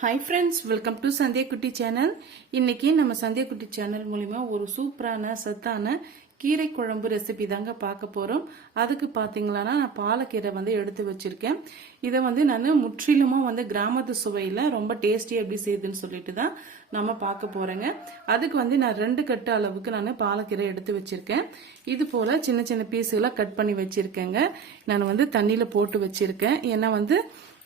Hi friends welcome to Sandhiyakutti channel இன்னைக்கு நம்ம Sandhiyakutty channel மூலிமா ஒரு சூப்பரான சத்தான கீரை குழம்பு ரெசிபி தாங்க பார்க்க போகிறோம் அதுக்கு பார்த்தீங்களன்னா நான் பாலக்கீரை வந்து எடுத்து வச்சுருக்கேன். இதை வந்து நான் முற்றிலுமாக வந்து கிராமத்து சுவையில் ரொம்ப டேஸ்டி எப்படி செய்யுதுன்னு சொல்லிட்டு தான் நம்ம பார்க்க போகிறேங்க அதுக்கு வந்து நான் ரெண்டு கட்டு அளவுக்கு நான் பாலக்கீரை எடுத்து வச்சுருக்கேன். இது போல் சின்ன சின்ன பீஸுகளாக கட் பண்ணி வச்சிருக்கேங்க. நான் வந்து தண்ணியில் போட்டு வச்சுருக்கேன். ஏன்னா வந்து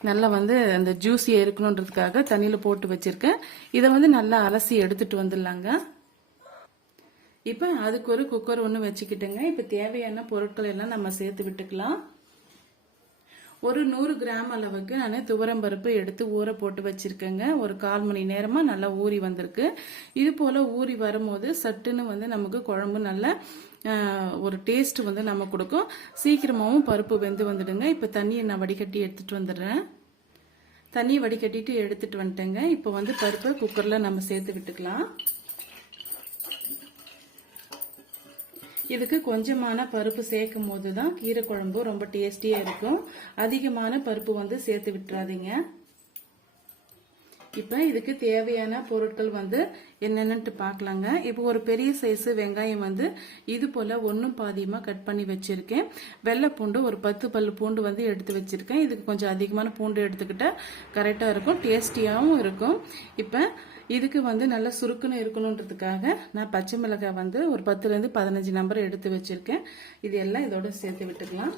நல்லா வந்து அந்த ஜூஸியாக இருக்கணுன்றதுக்காக தண்ணியில் போட்டு வச்சுருக்கேன். இதை வந்து நல்லா அலசி எடுத்துட்டு வந்துடலாங்க. இப்போ அதுக்கு ஒரு குக்கர் ஒன்று வச்சுக்கிட்டேங்க. இப்போ தேவையான பொருட்கள் எல்லாம் நம்ம சேர்த்து விட்டுக்கலாம். ஒரு நூறு கிராம் அளவுக்கு நான் துவரம்பருப்பு எடுத்து ஊற போட்டு வச்சிருக்கேங்க. ஒரு கால் மணி நேரமாக நல்லா ஊறி வந்திருக்கு. இது போல் ஊறி வரும்போது சட்டுன்னு வந்து நமக்கு குழம்பு நல்லா ஒரு டேஸ்ட் வந்து நம்ம கொடுக்கும். சீக்கிரமாகவும் பருப்பு வெந்து வந்துடுங்க. இப்போ தண்ணியை நான் வடிகட்டி எடுத்துகிட்டு வந்துடுறேன். தண்ணியை வடிகட்டிட்டு எடுத்துட்டு வந்துட்டேங்க. இப்போ வந்து பருப்பை குக்கரில் நம்ம சேர்த்து விட்டுக்கலாம். இதுக்கு கொஞ்சமான பருப்பு சேர்க்கும் போது தான் கீரை குழம்பு ரொம்ப டேஸ்டியாக இருக்கும். அதிகமான பருப்பு வந்து சேர்த்து விட்டுறாதீங்க. இப்போ இதுக்கு தேவையான பொருட்கள் வந்து என்னென்னட்டு பார்க்கலாங்க இப்போ ஒரு பெரிய சைஸு வெங்காயம் வந்து இது போல் ஒன்றும் பாதியமாக கட் பண்ணி வச்சுருக்கேன். வெள்ளை பூண்டு ஒரு பத்து பல் பூண்டு வந்து எடுத்து வச்சுருக்கேன். இதுக்கு கொஞ்சம் அதிகமான பூண்டு எடுத்துக்கிட்டால் கரெக்டாக இருக்கும். டேஸ்டியாகவும் இருக்கும். இப்போ இதுக்கு வந்து நல்லா சுருக்குன்னு இருக்கணுன்றதுக்காக நான் பச்சை மிளகாய் வந்து ஒரு பத்துலேருந்து பதினஞ்சு நம்பர் எடுத்து வச்சுருக்கேன். இது எல்லாம் இதோட சேர்த்து விட்டுக்கலாம்.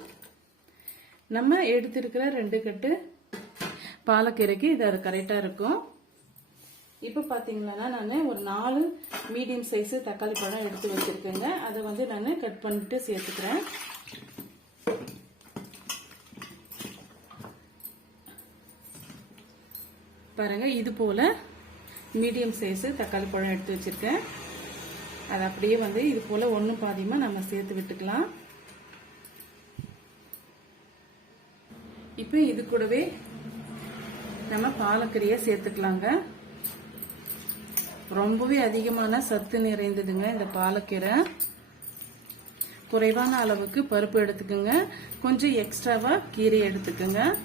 நம்ம எடுத்திருக்கிற ரெண்டு கட்டு பாலக்கீரைக்கு இது அது கரெக்டாக இருக்கும். இப்போ பார்த்தீங்கன்னா நான் ஒரு நாலு மீடியம் சைஸு தக்காளி பழம் எடுத்து வச்சுருக்கேங்க. அதை வந்து நான் கட் பண்ணிட்டு சேர்த்துக்கிறேன். பாருங்க இது போல மீடியம் சைஸு தக்காளி பழம் எடுத்து வச்சிருக்கேன். அது அப்படியே வந்து இது போல ஒன்று பாதியமாக நம்ம சேர்த்து விட்டுக்கலாம். இப்போ இது கூடவே நம்ம பாலக்கறியை சேர்த்துக்கலாங்க. ரொம்பவே அதிகமான சத்து நிறைந்ததுங்க இந்த பாலக்கீரை. குறைவான அளவுக்கு பருப்பு எடுத்துக்கோங்க. கொஞ்சம் எக்ஸ்ட்ராவா கீரை எடுத்துக்கோங்க.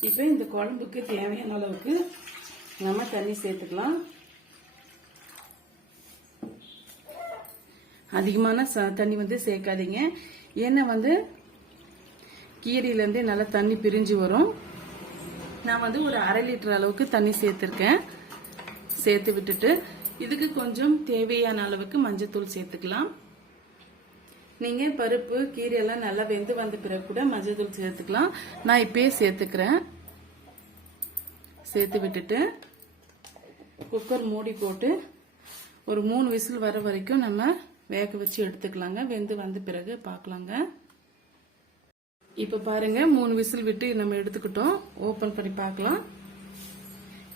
இப்போ இந்த குழம்புக்கு தேவையான அளவுக்கு நம்ம தண்ணி சேர்த்துக்கலாம். அதிகமான ச- தண்ணி வந்து சேர்க்காதீங்க. ஏன்னா வந்து கீரையிலேருந்தே நல்லா தண்ணி பிரிஞ்சு வரும். நான் வந்து ஒரு அரை லிட்டர் அளவுக்கு தண்ணி சேர்த்துருக்கேன். சேர்த்து விட்டுட்டு இதுக்கு கொஞ்சம் தேவையான அளவுக்கு மஞ்சத்தூள் சேர்த்துக்கலாம். நீங்கள் பருப்பு கீரையெல்லாம் நல்லா வெந்து வந்த பிறகு கூட மஞ்சத்தூள் சேர்த்துக்கலாம். நான் இப்பயே சேர்த்துக்கிறேன். சேர்த்து விட்டுட்டு குக்கர் மூடி போட்டு ஒரு மூணு விசில் வர வரைக்கும் நம்ம வேக வச்சு எடுத்துக்கலாங்க. வெந்து வந்த பிறகு பார்க்கலாங்க. இப்போ பாருங்க மூணு விசில் விட்டு நம்ம எடுத்துக்கிட்டோம். ஓபன் பண்ணி பார்க்கலாம்.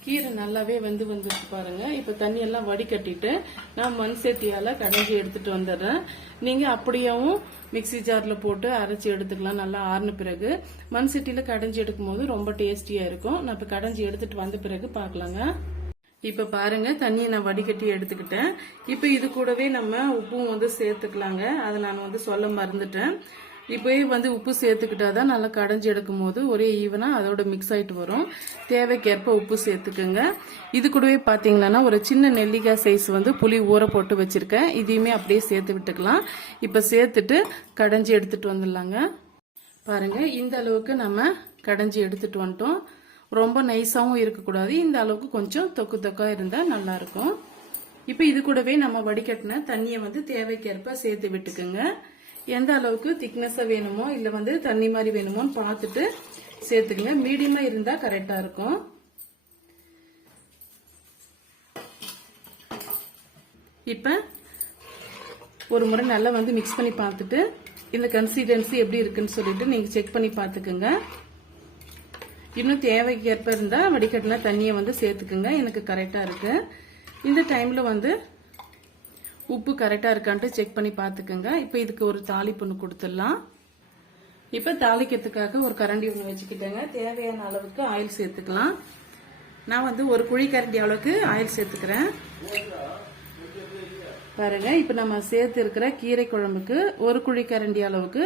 கீரை நல்லாவே வந்து வந்துருக்கு பாருங்க. இப்போ தண்ணி எல்லாம் வடிகட்டிட்டு நான் மண் சேத்தியால கடைஞ்சி எடுத்துட்டு வந்துடுறேன். நீங்க அப்படியேவும் மிக்ஸி ஜார்ல போட்டு அரைச்சி எடுத்துக்கலாம். நல்லா ஆறுன பிறகு மண் சட்டியில கடைஞ்சி எடுக்கும் போது ரொம்ப டேஸ்டியா இருக்கும். நான் இப்போ கடைஞ்சி எடுத்துட்டு வந்த பிறகு பார்க்கலாங்க. இப்ப பாருங்க தண்ணியை நான் வடிகட்டி எடுத்துக்கிட்டேன். இப்போ இது கூடவே நம்ம உப்பும் வந்து சேர்த்துக்கலாங்க. அதை நான் வந்து சொல்ல மறந்துட்டேன். இப்போயே வந்து உப்பு சேர்த்துக்கிட்டாதான் நல்லா கடைஞ்சி எடுக்கும் போது ஒரே ஈவனாக அதோட மிக்ஸ் ஆகிட்டு வரும். தேவைக்கேற்ப உப்பு சேர்த்துக்குங்க. இது கூடவே பார்த்தீங்கன்னா ஒரு சின்ன நெல்லிக்காய் சைஸ் வந்து புளி ஊற போட்டு வச்சுருக்கேன். இதையுமே அப்படியே சேர்த்து விட்டுக்கலாம். இப்போ சேர்த்துட்டு கடைஞ்சி எடுத்துட்டு வந்துடலாங்க. பாருங்கள் இந்த அளவுக்கு நம்ம கடைஞ்சி எடுத்துகிட்டு வந்துட்டோம். ரொம்ப நைஸாகவும் இருக்கக்கூடாது. இந்த அளவுக்கு கொஞ்சம் தொக்கு தொக்காக இருந்தால் நல்லாயிருக்கும் இப்போ இது கூடவே நம்ம வடிகட்டின தண்ணியை வந்து தேவைக்கேற்ப சேர்த்து விட்டுக்குங்க. எந்த அளவுக்கு திக்னஸாக வேணுமோ இல்லை வந்து தண்ணி மாதிரி வேணுமோன்னு பார்த்துட்டு சேர்த்துக்குங்க. மீடியமாக இருந்தால் கரெக்டாக இருக்கும். இப்போ ஒரு முறை நல்லா வந்து மிக்ஸ் பண்ணி பார்த்துட்டு இந்த கன்சிஸ்டன்சி எப்படி இருக்குன்னு சொல்லிட்டு நீங்கள் செக் பண்ணி பார்த்துக்குங்க. இன்னும் தேவைக்கு ஏற்ப இருந்தா தண்ணியை வந்து சேர்த்துக்குங்க. எனக்கு கரெக்டாக இருக்குது இந்த டைமில் வந்து உப்பு கரெக்டாக இருக்கான்ட்டு செக் பண்ணி பார்த்துக்குங்க. இப்போ இதுக்கு ஒரு தாளிப்பு ஒன்று கொடுத்துடலாம். இப்போ தாளிக்கிறதுக்காக ஒரு கரண்டி ஒன்று வச்சுக்கிட்டேங்க. தேவையான அளவுக்கு ஆயில் சேர்த்துக்கலாம். நான் வந்து ஒரு குழி கரண்டி அளவுக்கு ஆயில் சேர்த்துக்கிறேன். பாருங்க இப்போ நம்ம சேர்த்து இருக்கிற கீரை குழம்புக்கு ஒரு குழி கரண்டி அளவுக்கு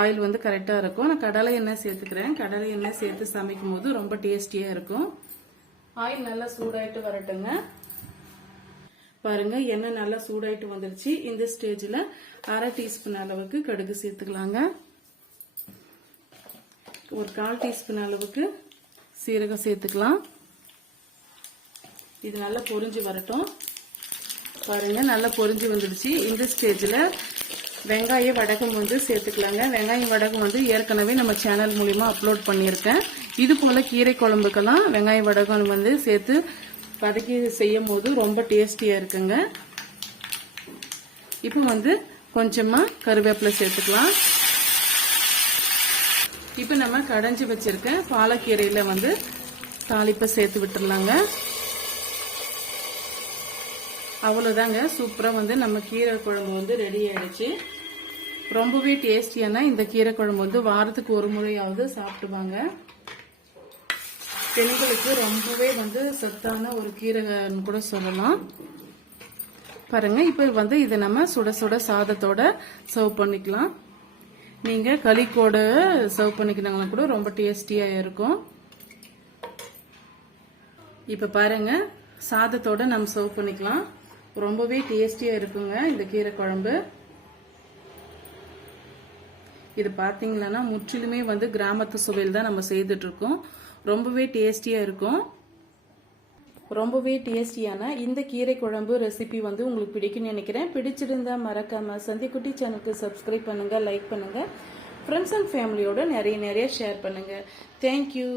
ஆயில் வந்து கரெக்டாக இருக்கும். நான் கடலை எண்ணெய் சேர்த்துக்கிறேன். கடலை எண்ணெய் சேர்த்து சமைக்கும் போது ரொம்ப டேஸ்டியாக இருக்கும். ஆயில் நல்லா சூடாயிட்டு வரட்டுங்க. பாருங்க எண்ணெய் நல்லா சூடாயிட்டு வந்துருச்சு. இந்த ஸ்டேஜில் அரை டீஸ்பூன் அளவுக்கு கடுகு சேர்த்துக்கலாங்க. ஒரு கால் டீஸ்பூன் அளவுக்கு சீரகம் சேர்த்துக்கலாம். இது நல்லா பொரிஞ்சு வரட்டும். பாருங்க நல்லா பொரிஞ்சு வந்துடுச்சு. இந்த ஸ்டேஜில் வெங்காய வடகம் வந்து சேர்த்துக்கலாங்க. வெங்காயம் வடகம் வந்து ஏற்கனவே நம்ம சேனல் மூலிமா அப்லோட் பண்ணியிருக்கேன். இது போல கீரை குழம்புக்கெல்லாம் வெங்காய வடகம் வந்து சேர்த்து வதக்கி செய்யும் போது ரொம்ப டேஸ்டியா இருக்குங்க. இப்போ வந்து கொஞ்சமா கருவேப்பிலை சேர்த்துக்கலாம். இப்போ நம்ம கடைஞ்சி வச்சிருக்க பாலக்கீரையில வந்து தாளிப்பை சேர்த்து விட்டுடலாங்க அவ்வளோதாங்க சூப்பராக வந்து நம்ம கீரை குழம்பு வந்து ரெடி ஆயிடுச்சு. ரொம்பவே டேஸ்டியான இந்த கீரை குழம்பு வந்து வாரத்துக்கு ஒரு முறையாவது சாப்பிடுவாங்க. பெண்களுக்கு ரொம்பவே வந்து சத்தான ஒரு கீரைன்னு கூட சொல்லலாம். பாருங்க இப்போ வந்து இதை நம்ம சுட சுட சாதத்தோட சர்வ் பண்ணிக்கலாம். நீங்க களிக்கோட சர்வ் பண்ணிக்கினாங்கன்னா கூட ரொம்ப டேஸ்டியா இருக்கும். இப்ப பாருங்க சாதத்தோட நம்ம சர்வ் பண்ணிக்கலாம். ரொம்பவே டேஸ்டியா இருக்குங்க இந்த கீரை குழம்பு. இது பாத்தீங்கன்னா முற்றிலுமே வந்து கிராமத்து சுவையில் தான் நம்ம செய்துட்டு இருக்கோம். ரொம்பவே டேஸ்டியாக இருக்கும். ரொம்பவே டேஸ்டியான இந்த கீரை குழம்பு ரெசிபி வந்து உங்களுக்கு பிடிக்கும்னு நினைக்கிறேன். பிடிச்சிருந்தா மறக்காம சந்திக்குட்டி சேனலுக்கு சப்ஸ்கிரைப் பண்ணுங்கள் லைக் பண்ணுங்கள் ஃப்ரெண்ட்ஸ் அண்ட் ஃபேமிலியோடு நிறைய நிறைய ஷேர் பண்ணுங்கள் தேங்க்யூ